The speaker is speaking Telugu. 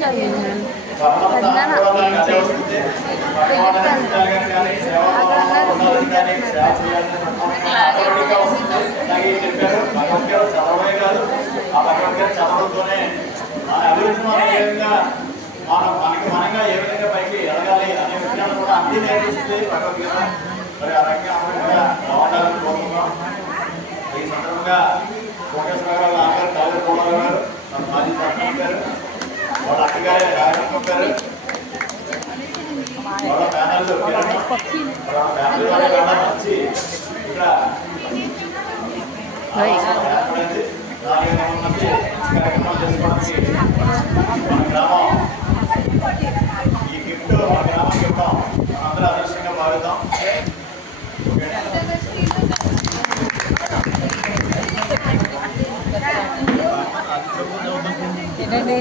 చదివినాను. చదవడంతోనే మన అభివృద్ధి మనం ఏ విధంగా మనకి మనంగా ఏ విధంగా పైకి ఎదగాలి అనే విషయాన్ని కూడా అన్ని నేర్పిస్తుంది భగవద్గీత. మరి ఆ రకంగా అందరూ కూడా బాగుండాలని కోరుతున్నాం. ఈ సందర్భంగా కోటేశ్వర గారు నాన్నగారు తాలూరు కుమార్ గారు మన మాజీ సర్పంచ్ గారు వాళ్ళ అక్కగారు రాజేశ్వర గారు వాళ్ళ ప్యానల్ వాళ్ళ ఫ్యామిలీ వాళ్ళ వచ్చి ఇక్కడ ఏర్పడింది. 4 మంది కార్యక్రమాలు చేసుకోవడానికి మన గ్రామం ఈ గిఫ్ట్ మన గ్రామం ఇవ్వడం అందరూ అదృష్టంగా భావిద్దాం. ఏంటండి